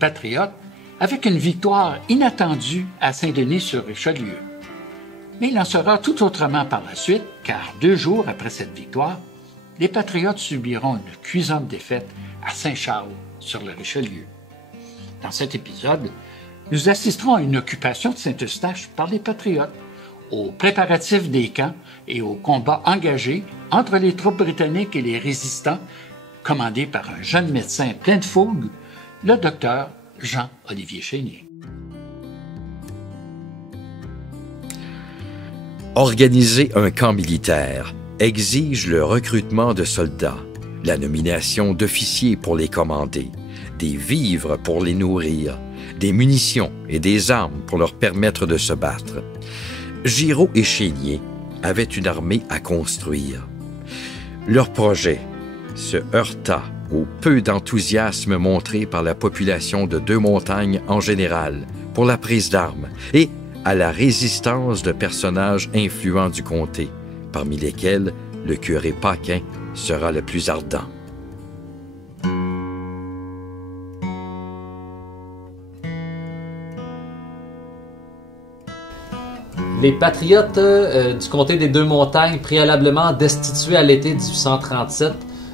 Patriotes avec une victoire inattendue à Saint-Denis-sur-Richelieu. Mais il en sera tout autrement par la suite, car 2 jours après cette victoire, les Patriotes subiront une cuisante défaite à Saint-Charles-sur-le-Richelieu. Dans cet épisode, nous assisterons à une occupation de Saint-Eustache par les Patriotes, aux préparatifs des camps et aux combats engagés entre les troupes britanniques et les résistants, commandés par un jeune médecin plein de fougue, le docteur Jean-Olivier Chénier. Organiser un camp militaire exige le recrutement de soldats, la nomination d'officiers pour les commander, des vivres pour les nourrir, des munitions et des armes pour leur permettre de se battre. Giraud et Chénier avaient une armée à construire. Leur projet se heurta au peu d'enthousiasme montré par la population de Deux-Montagnes en général pour la prise d'armes et à la résistance de personnages influents du comté, parmi lesquels le curé Paquin sera le plus ardent. Les patriotes du comté des Deux-Montagnes, préalablement destitués à l'été 1837,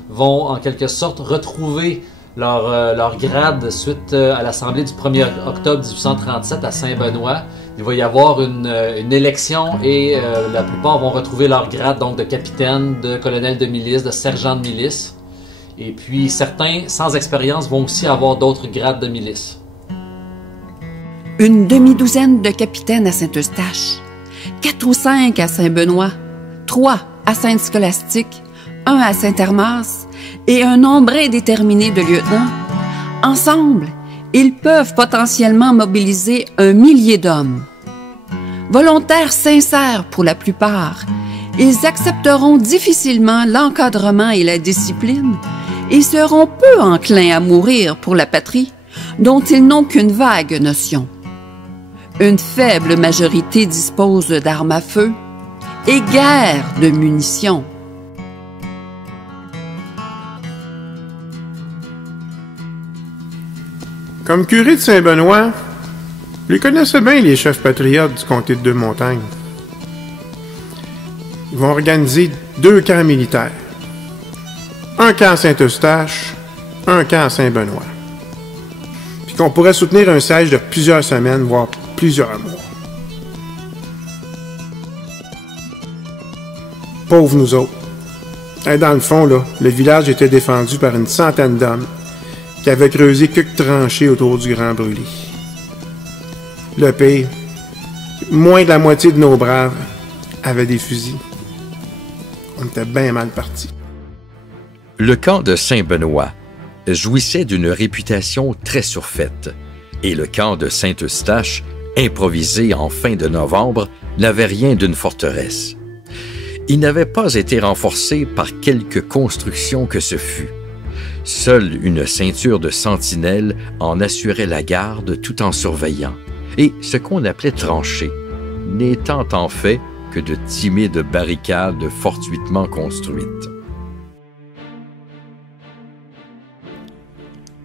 vont en quelque sorte retrouver leur grade suite à l'Assemblée du 1er octobre 1837 à Saint-Benoît. Il va y avoir une élection et la plupart vont retrouver leur grade donc de capitaine, de colonel de milice, de sergent de milice. Et puis certains, sans expérience, vont aussi avoir d'autres grades de milice. Une demi-douzaine de capitaines à Saint-Eustache, 4 ou 5 à Saint-Benoît, 3 à Sainte-Scolastique, 1 à Saint-Hermas et un nombre indéterminé de lieutenants. Ensemble, ils peuvent potentiellement mobiliser 1 millier d'hommes. Volontaires sincères pour la plupart, ils accepteront difficilement l'encadrement et la discipline et seront peu enclins à mourir pour la patrie, dont ils n'ont qu'une vague notion. Une faible majorité dispose d'armes à feu et guère de munitions. Comme curé de Saint-Benoît, je connaissais bien les chefs patriotes du comté de Deux-Montagnes. Ils vont organiser 2 camps militaires. Un camp à Saint-Eustache, un camp à Saint-Benoît. Puis qu'on pourrait soutenir un siège de plusieurs semaines, voire plusieurs mois. Pauvres nous autres. Et dans le fond, là, le village était défendu par une centaine d'hommes qui avaient creusé quelques tranchées autour du Grand Brûlé. Le pire, moins de la moitié de nos braves avaient des fusils. On était bien mal partis. Le camp de Saint-Benoît jouissait d'une réputation très surfaite, et le camp de Saint-Eustache, improvisé en fin de novembre, n'avait rien d'une forteresse. Il n'avait pas été renforcé par quelque construction que ce fût. Seule une ceinture de sentinelles en assurait la garde tout en surveillant, et ce qu'on appelait tranchées, n'étant en fait que de timides barricades fortuitement construites.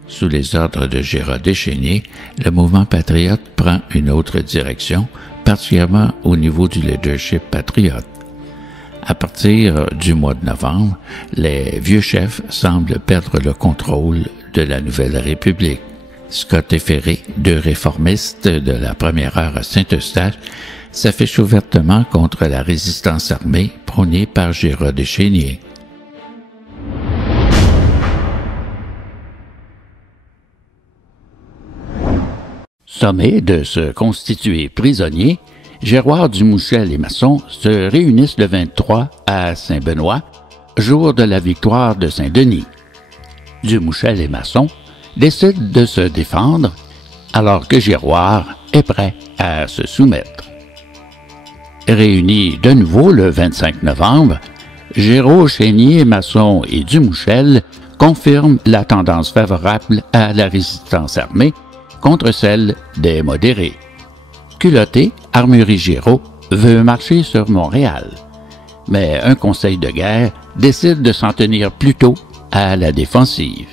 Sous les ordres de Giraud et Chénier, le mouvement patriote prend une autre direction, particulièrement au niveau du leadership patriote. À partir du mois de novembre, les vieux chefs semblent perdre le contrôle de la nouvelle République. Scott et Ferré, 2 réformistes de la première heure à Saint-Eustache, s'affichent ouvertement contre la résistance armée prônée par Giraud et Chénier. Sommés de se constituer prisonniers, Géroard, Dumouchel et Masson se réunissent le 23 à Saint-Benoît, jour de la victoire de Saint-Denis. Dumouchel et Masson décident de se défendre, alors que Géroard est prêt à se soumettre. Réunis de nouveau le 25 novembre, Géraud, Chénier, Masson et Dumouchel confirment la tendance favorable à la résistance armée contre celle des modérés. Culotté, Armurie Géraud veut marcher sur Montréal, mais un conseil de guerre décide de s'en tenir plutôt à la défensive.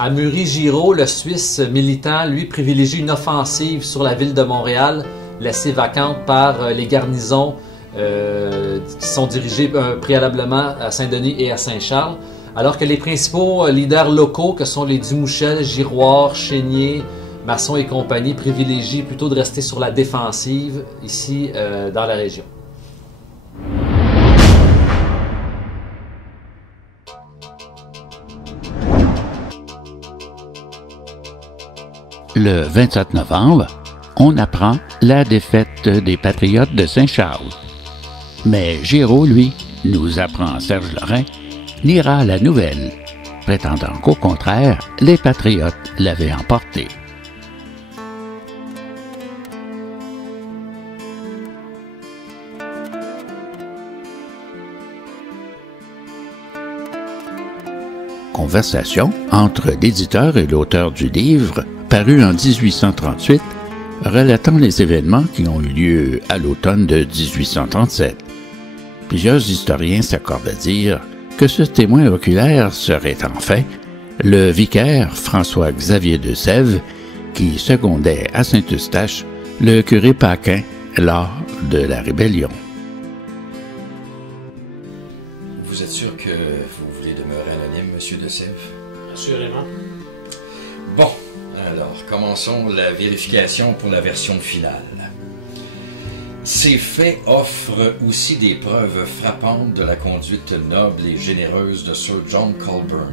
Amaury Giraud, le Suisse militant, lui privilégie une offensive sur la ville de Montréal, laissée vacante par les garnisons qui sont dirigées préalablement à Saint-Denis et à Saint-Charles, alors que les principaux leaders locaux, que sont les Dumouchel, Giroir, Chénier, Masson et compagnie, privilégient plutôt de rester sur la défensive ici dans la région. Le 27 novembre, on apprend la défaite des Patriotes de Saint-Charles. Mais Giraud, lui, nous apprend Serge Lorrain, niera la nouvelle, prétendant qu'au contraire, les Patriotes l'avaient emporté. Conversation entre l'éditeur et l'auteur du livre, paru en 1838, relatant les événements qui ont eu lieu à l'automne de 1837. Plusieurs historiens s'accordent à dire que ce témoin oculaire serait en fait le vicaire François-Xavier de Sèvres qui secondait à Saint-Eustache le curé Paquin lors de la rébellion. Vous êtes sûr que vous voulez demeurer anonyme, Monsieur de Sèvres? Assurément. Bon, alors, commençons la vérification pour la version finale. Ces faits offrent aussi des preuves frappantes de la conduite noble et généreuse de Sir John Colborne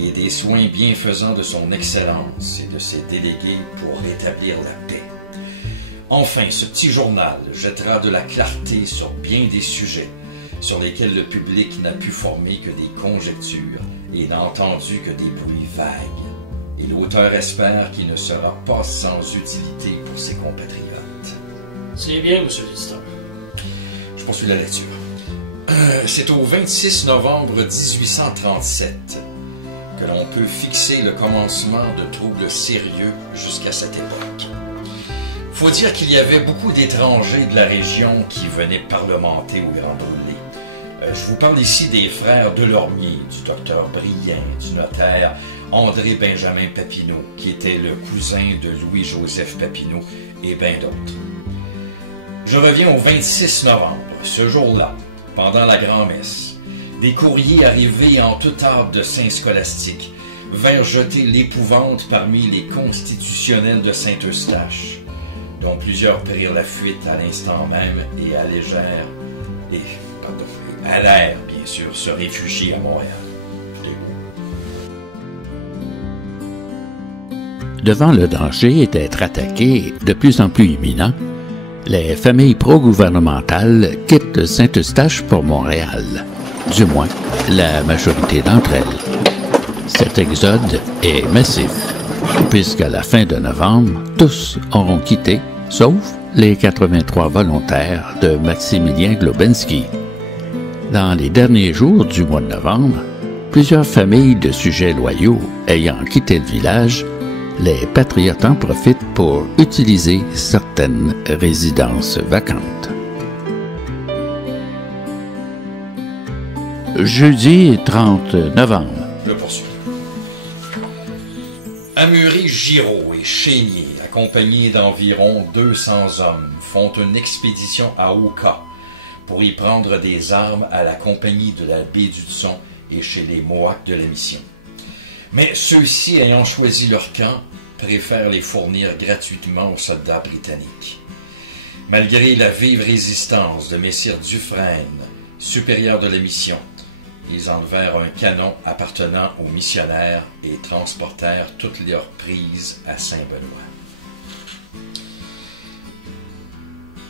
et des soins bienfaisants de son Excellence et de ses délégués pour rétablir la paix. Enfin, ce petit journal jettera de la clarté sur bien des sujets sur lesquels le public n'a pu former que des conjectures et n'a entendu que des bruits vagues. Et l'auteur espère qu'il ne sera pas sans utilité pour ses compatriotes. C'est bien, monsieur l'éditeur. Je poursuis la lecture. C'est au 26 novembre 1837 que l'on peut fixer le commencement de troubles sérieux jusqu'à cette époque. Faut dire qu'il y avait beaucoup d'étrangers de la région qui venaient parlementer au Grand Brûlé. Je vous parle ici des frères Delormier, du docteur Brien, du notaire André Benjamin Papineau, qui était le cousin de Louis-Joseph Papineau, et bien d'autres. Je reviens au 26 novembre, ce jour-là, pendant la grand-messe. Des courriers arrivés en toute hâte de Saint-Scolastique vinrent jeter l'épouvante parmi les constitutionnels de Saint-Eustache, dont plusieurs prirent la fuite à l'instant même et allèrent, bien sûr, se réfugier à Montréal. Devant le danger d'être attaqué de plus en plus imminent, les familles pro-gouvernementales quittent Saint-Eustache pour Montréal, du moins la majorité d'entre elles. Cet exode est massif, puisqu'à la fin de novembre, tous auront quitté, sauf les 83 volontaires de Maximilien Globensky. Dans les derniers jours du mois de novembre, plusieurs familles de sujets loyaux ayant quitté le village, les patriotes en profitent pour utiliser certaines résidences vacantes. Jeudi 30 novembre. Je poursuis. Amaury Giraud et Chénier, accompagnés d'environ 200 hommes, font une expédition à Oka pour y prendre des armes à la compagnie de la baie d'Hudson et chez les Mohawks de la mission. Mais ceux-ci, ayant choisi leur camp, préfèrent les fournir gratuitement aux soldats britanniques. Malgré la vive résistance de messire Dufresne, supérieur de la mission, ils enlevèrent un canon appartenant aux missionnaires et transportèrent toutes leurs prises à Saint-Benoît.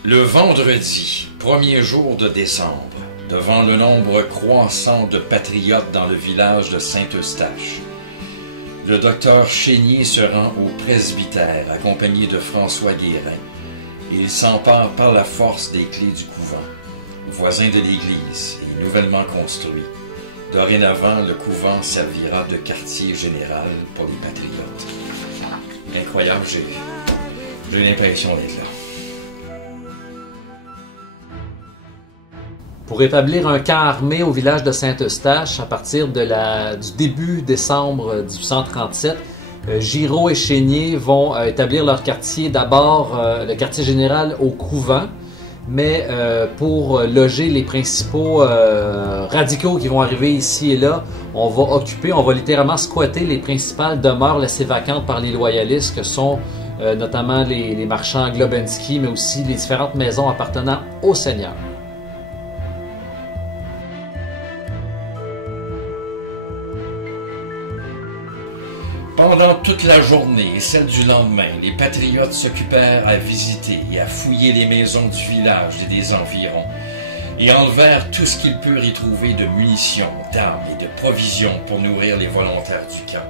Le vendredi, 1er jour de décembre, devant le nombre croissant de patriotes dans le village de Saint-Eustache, le docteur Chénier se rend au presbytère, accompagné de François Guérin, et il s'empare par la force des clés du couvent, voisin de l'église et nouvellement construit. Dorénavant, le couvent servira de quartier général pour les patriotes. Incroyable, j'ai l'impression d'être là. pour établir un camp armé au village de Saint-Eustache à partir du début décembre 1837. Giraud et Chénier vont établir leur quartier, d'abord le quartier général au Couvent, mais pour loger les principaux radicaux qui vont arriver ici et là, on va littéralement squatter les principales demeures laissées vacantes par les loyalistes, que sont notamment les marchands Globensky, mais aussi les différentes maisons appartenant aux seigneurs. Pendant toute la journée et celle du lendemain, les patriotes s'occupèrent à visiter et à fouiller les maisons du village et des environs, et enlevèrent tout ce qu'ils purent y trouver de munitions, d'armes et de provisions pour nourrir les volontaires du camp.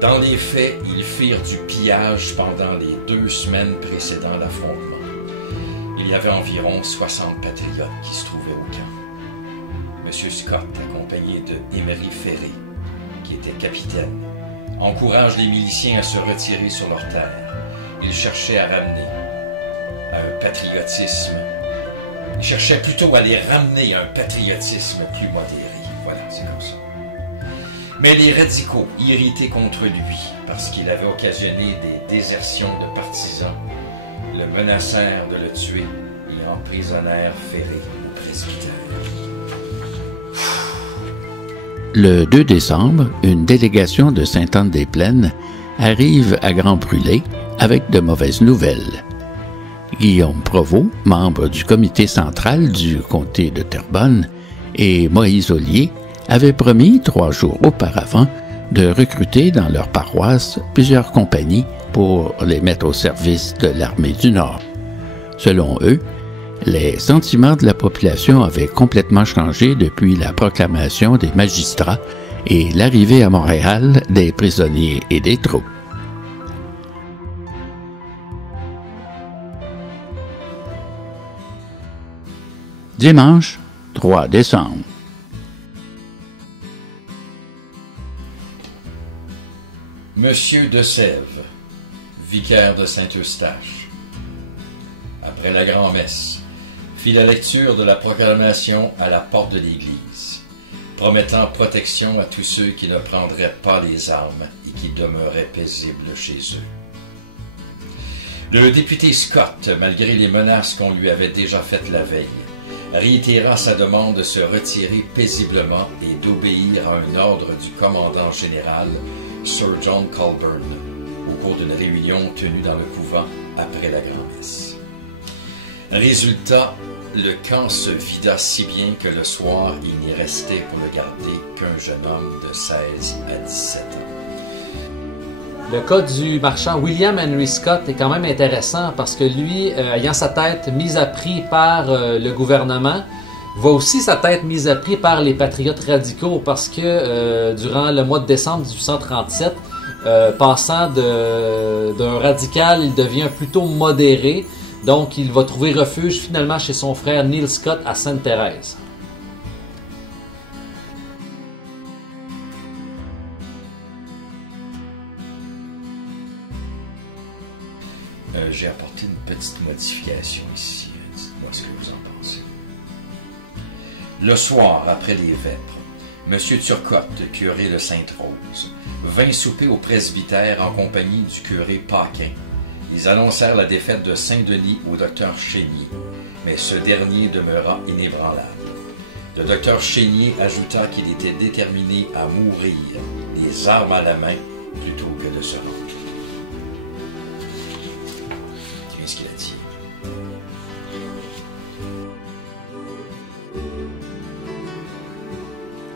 Dans les faits, ils firent du pillage pendant les 2 semaines précédant l'affrontement. Il y avait environ 60 patriotes qui se trouvaient au camp. M. Scott, accompagné de Emery Ferré, qui était capitaine, encourage les miliciens à se retirer sur leur terre. Ils cherchaient à ramener à un patriotisme. Ils cherchaient plutôt à les ramener à un patriotisme plus modéré. Voilà, c'est comme ça. Mais les radicaux, irrités contre lui, parce qu'il avait occasionné des désertions de partisans, le menacèrent de le tuer et emprisonnèrent Ferré au presbytère. Le 2 décembre, une délégation de Sainte-Anne-des-Plaines arrive à Grand-Brûlé avec de mauvaises nouvelles. Guillaume Provost, membre du comité central du comté de Terrebonne, et Moïse Ollier avaient promis 3 jours auparavant de recruter dans leur paroisse plusieurs compagnies pour les mettre au service de l'armée du Nord. Selon eux, les sentiments de la population avaient complètement changé depuis la proclamation des magistrats et l'arrivée à Montréal des prisonniers et des troupes. Dimanche 3 décembre. Monsieur de Sèvres, vicaire de Saint-Eustache, après la grand-messe, fit la lecture de la proclamation à la porte de l'église, promettant protection à tous ceux qui ne prendraient pas les armes et qui demeuraient paisibles chez eux. Le député Scott, malgré les menaces qu'on lui avait déjà faites la veille, réitéra sa demande de se retirer paisiblement et d'obéir à un ordre du commandant général, Sir John Colborne, au cours d'une réunion tenue dans le couvent après la grand-messe. Résultat, le camp se vida si bien que le soir, il n'y restait pour le garder qu'un jeune homme de 16 à 17 ans. Le cas du marchand William Henry Scott est quand même intéressant parce que lui, ayant sa tête mise à prix par le gouvernement, voit aussi sa tête mise à prix par les patriotes radicaux parce que durant le mois de décembre 1837, passant d'un radical, il devient plutôt modéré. Donc, il va trouver refuge finalement chez son frère Neil Scott à Sainte-Thérèse. J'ai apporté une petite modification ici. Dites-moi ce que vous en pensez. Le soir, après les vêpres, M. Turcotte, curé de Sainte-Rose, vint souper au presbytère en compagnie du curé Paquin. Ils annoncèrent la défaite de Saint-Denis au docteur Chénier, mais ce dernier demeura inébranlable. Le docteur Chénier ajouta qu'il était déterminé à mourir, les armes à la main, plutôt que de se rendre. Qu'est-ce qu'il a dit?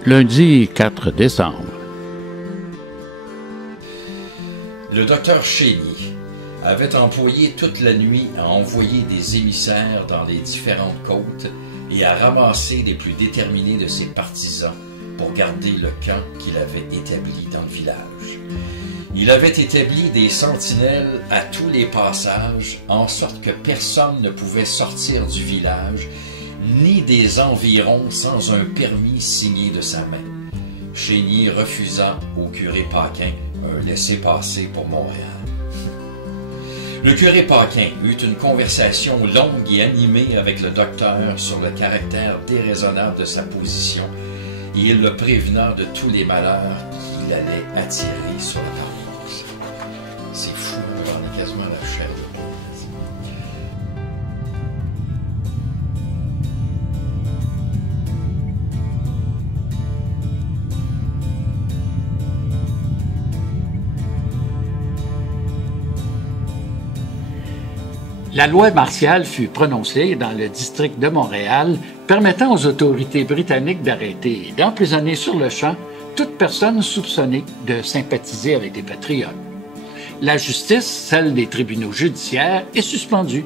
Lundi 4 décembre. Le docteur Chénier avait employé toute la nuit à envoyer des émissaires dans les différentes côtes et à ramasser les plus déterminés de ses partisans pour garder le camp qu'il avait établi dans le village. Il avait établi des sentinelles à tous les passages, en sorte que personne ne pouvait sortir du village, ni des environs sans un permis signé de sa main. Chénier refusa au curé Paquin un laissez-passer pour Montréal. Le curé Paquin eut une conversation longue et animée avec le docteur sur le caractère déraisonnable de sa position et il le prévena de tous les malheurs qu'il allait attirer sur la paroisse. C'est fou, on a quasiment la chair de poule. La loi martiale fut prononcée dans le district de Montréal, permettant aux autorités britanniques d'arrêter et d'emprisonner sur le champ toute personne soupçonnée de sympathiser avec les patriotes. La justice, celle des tribunaux judiciaires, est suspendue,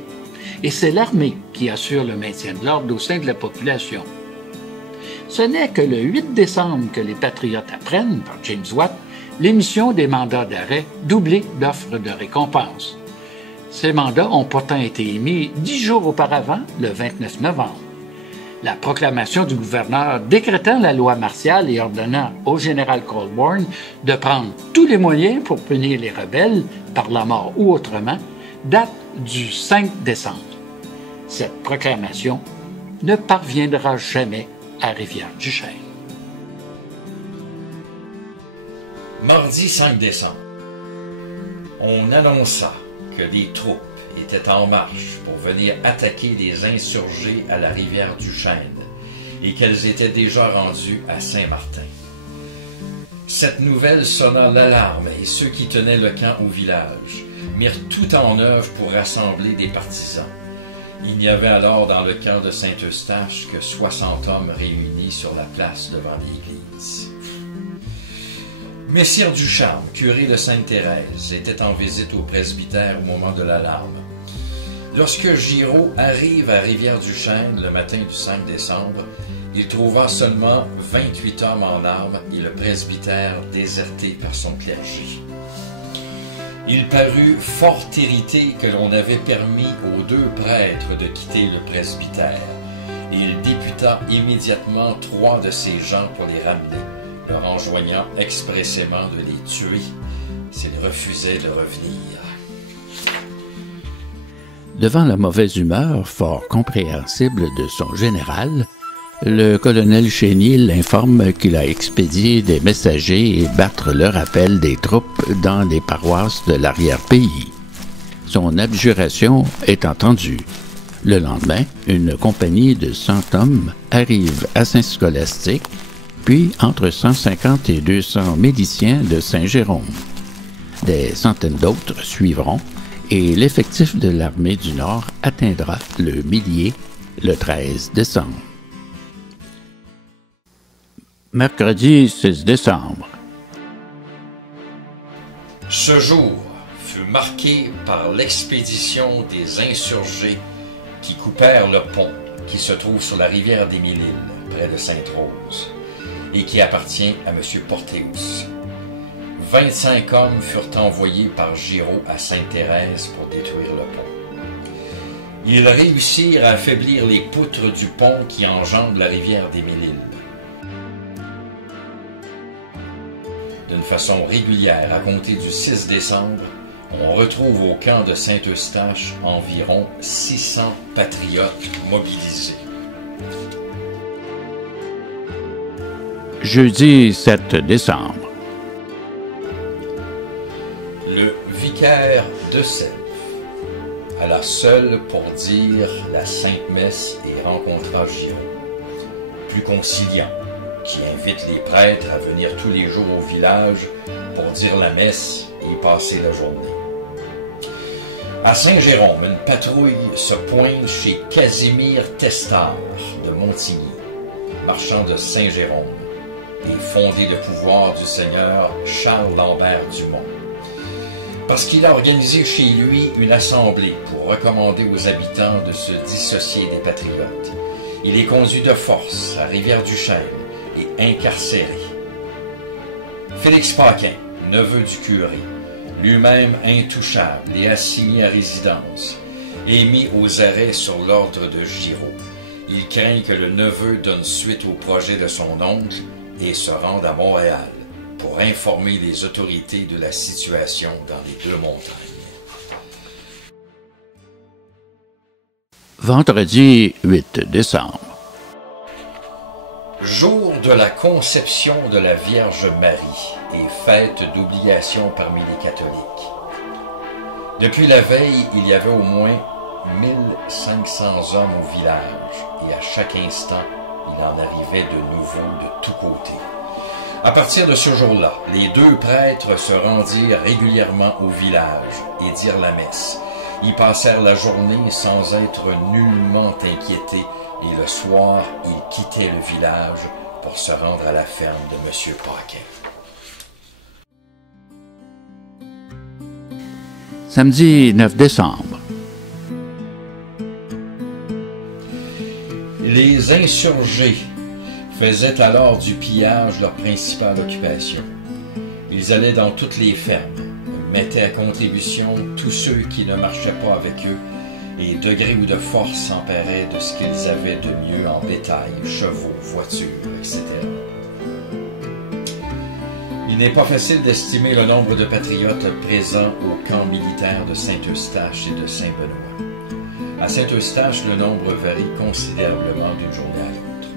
et c'est l'armée qui assure le maintien de l'ordre au sein de la population. Ce n'est que le 8 décembre que les patriotes apprennent, par James Watt, l'émission des mandats d'arrêt doublés d'offres de récompense. Ces mandats ont pourtant été émis 10 jours auparavant, le 29 novembre. La proclamation du gouverneur décrétant la loi martiale et ordonnant au général Colborne de prendre tous les moyens pour punir les rebelles, par la mort ou autrement, date du 5 décembre. Cette proclamation ne parviendra jamais à Rivière-du-Chêne. Mardi 5 décembre, on annonça que des troupes étaient en marche pour venir attaquer les insurgés à la Rivière-du-Chêne et qu'elles étaient déjà rendues à Saint-Martin. Cette nouvelle sonna l'alarme et ceux qui tenaient le camp au village mirent tout en œuvre pour rassembler des partisans. Il n'y avait alors dans le camp de Saint-Eustache que 60 hommes réunis sur la place devant l'église. Messire Ducharme, curé de Sainte-Thérèse, était en visite au presbytère au moment de l'alarme. Lorsque Giraud arrive à Rivière-du-Chêne le matin du 5 décembre, il trouva seulement 28 hommes en armes et le presbytère déserté par son clergé. Il parut fort irrité que l'on avait permis aux 2 prêtres de quitter le presbytère, et il députa immédiatement 3 de ses gens pour les ramener, leur enjoignant expressément de les tuer s'ils refusaient de revenir. Devant la mauvaise humeur fort compréhensible de son général, le colonel Chénier l'informe qu'il a expédié des messagers et battre le rappel des troupes dans les paroisses de l'arrière-pays. Son abjuration est entendue. Le lendemain, une compagnie de 100 hommes arrive à Saint-Scolastique, puis entre 150 et 200 miliciens de Saint-Jérôme. Des centaines d'autres suivront, et l'effectif de l'armée du Nord atteindra le millier le 13 décembre. Mercredi 6 décembre. Ce jour fut marqué par l'expédition des insurgés qui coupèrent le pont qui se trouve sur la rivière des Mille-Îles, près de Sainte-Rose, et qui appartient à M. Porteus. 25 hommes furent envoyés par Giraud à Sainte-Thérèse pour détruire le pont. Ils réussirent à affaiblir les poutres du pont qui enjambe la rivière des Mille-Îles. D'une façon régulière, à compter du 6 décembre, on retrouve au camp de Saint-Eustache environ 600 patriotes mobilisés. Jeudi 7 décembre. Le vicaire de Sèvres alla seul pour dire la Sainte Messe et rencontra Giraud, plus conciliant, qui invite les prêtres à venir tous les jours au village pour dire la messe et y passer la journée. À Saint-Jérôme, une patrouille se pointe chez Casimir Testard de Montigny, marchand de Saint-Jérôme, et fondé de pouvoir du seigneur Charles-Lambert Dumont, parce qu'il a organisé chez lui une assemblée pour recommander aux habitants de se dissocier des patriotes. Il est conduit de force à Rivière-du-Chêne et incarcéré. Félix Paquin, neveu du curé, lui-même intouchable et assigné à résidence, est mis aux arrêts sur l'ordre de Giraud. Il craint que le neveu donne suite au projet de son oncle et se rende à Montréal pour informer les autorités de la situation dans les Deux-Montagnes. Vendredi 8 décembre. Jour de la conception de la Vierge Marie et fête d'obligation parmi les catholiques. Depuis la veille, il y avait au moins 1500 hommes au village et à chaque instant, il en arrivait de nouveaux de tous côtés. À partir de ce jour-là, les deux prêtres se rendirent régulièrement au village et dirent la messe. Ils passèrent la journée sans être nullement inquiétés et le soir, ils quittaient le village pour se rendre à la ferme de M. Paquin. Samedi 9 décembre. Les insurgés faisaient alors du pillage leur principale occupation. Ils allaient dans toutes les fermes, mettaient à contribution tous ceux qui ne marchaient pas avec eux et de gré ou de force s'emparaient de ce qu'ils avaient de mieux en bétail, chevaux, voitures, etc. Il n'est pas facile d'estimer le nombre de patriotes présents au camp militaire de Saint-Eustache et de Saint-Benoît. À Saint-Eustache, le nombre varie considérablement d'une journée à l'autre.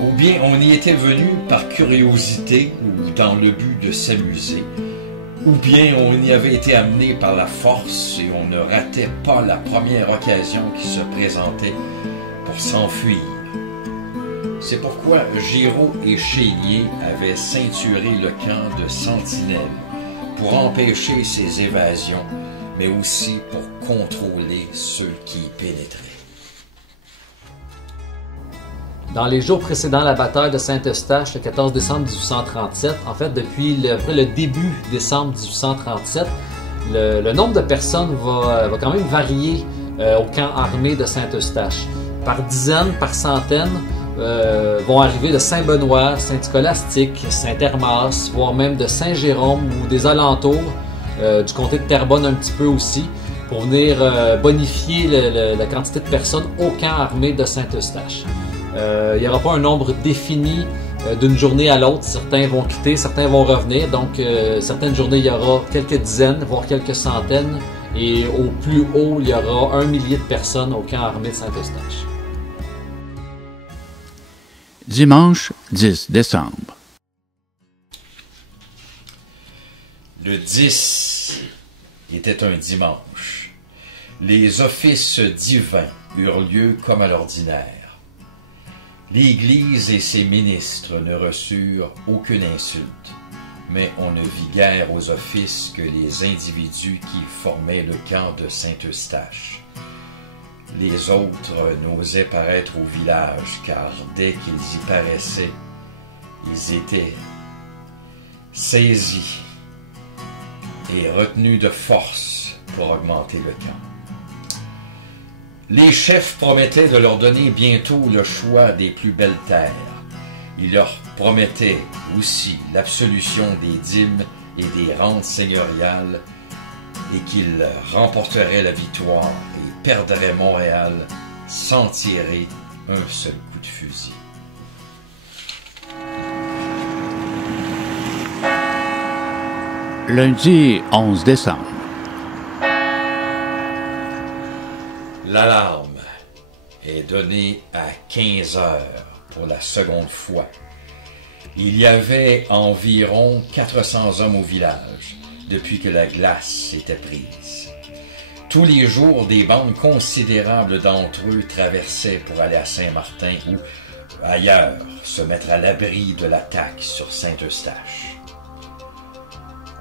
Ou bien on y était venu par curiosité ou dans le but de s'amuser, ou bien on y avait été amené par la force et on ne ratait pas la première occasion qui se présentait pour s'enfuir. C'est pourquoi Giraud et Chénier avaient ceinturé le camp de sentinelles pour empêcher ces évasions, mais aussi pour contrôler ceux qui y pénétraient. Dans les jours précédant la bataille de Saint-Eustache, le 14 décembre 1837, en fait, depuis le début décembre 1837, le nombre de personnes va quand même varier au camp armé de Saint-Eustache. Par dizaines, par centaines, vont arriver de Saint-Benoît, Saint-Scolastique, Saint-Hermas, voire même de Saint-Jérôme ou des alentours, du comté de Terrebonne un petit peu aussi, pour venir bonifier la quantité de personnes au camp armé de Saint-Eustache. Il n'y aura pas un nombre défini d'une journée à l'autre. Certains vont quitter, certains vont revenir. Donc, certaines journées, il y aura quelques dizaines, voire quelques centaines. Et au plus haut, il y aura 1 millier de personnes au camp armé de Saint-Eustache. Dimanche 10 décembre. Le 10 était un dimanche. Les offices divins eurent lieu comme à l'ordinaire. L'Église et ses ministres ne reçurent aucune insulte, mais on ne vit guère aux offices que les individus qui formaient le camp de Saint-Eustache. Les autres n'osaient paraître au village, car dès qu'ils y paraissaient, ils étaient saisis et retenus de force pour augmenter le camp. Les chefs promettaient de leur donner bientôt le choix des plus belles terres. Ils leur promettaient aussi l'absolution des dîmes et des rentes seigneuriales et qu'ils remporteraient la victoire et perdraient Montréal sans tirer un seul coup de fusil. Lundi 11 décembre. L'alarme est donnée à 15 heures pour la seconde fois. Il y avait environ 400 hommes au village depuis que la glace était prise. Tous les jours, des bandes considérables d'entre eux traversaient pour aller à Saint-Martin ou ailleurs se mettre à l'abri de l'attaque sur Saint-Eustache.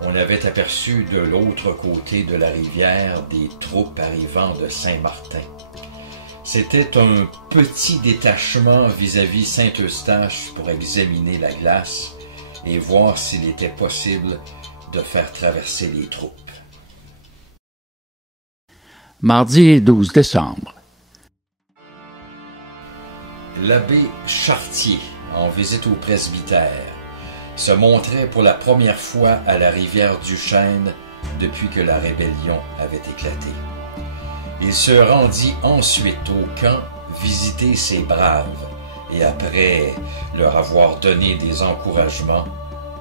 On avait aperçu de l'autre côté de la rivière des troupes arrivant de Saint-Martin. C'était un petit détachement vis-à-vis Saint-Eustache pour examiner la glace et voir s'il était possible de faire traverser les troupes. Mardi 12 décembre. L'abbé Chartier, en visite au presbytère, se montrait pour la première fois à la rivière du Chêne depuis que la rébellion avait éclaté. Il se rendit ensuite au camp visiter ses braves et après leur avoir donné des encouragements,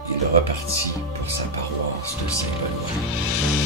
il repartit pour sa paroisse de Saint-Benoît.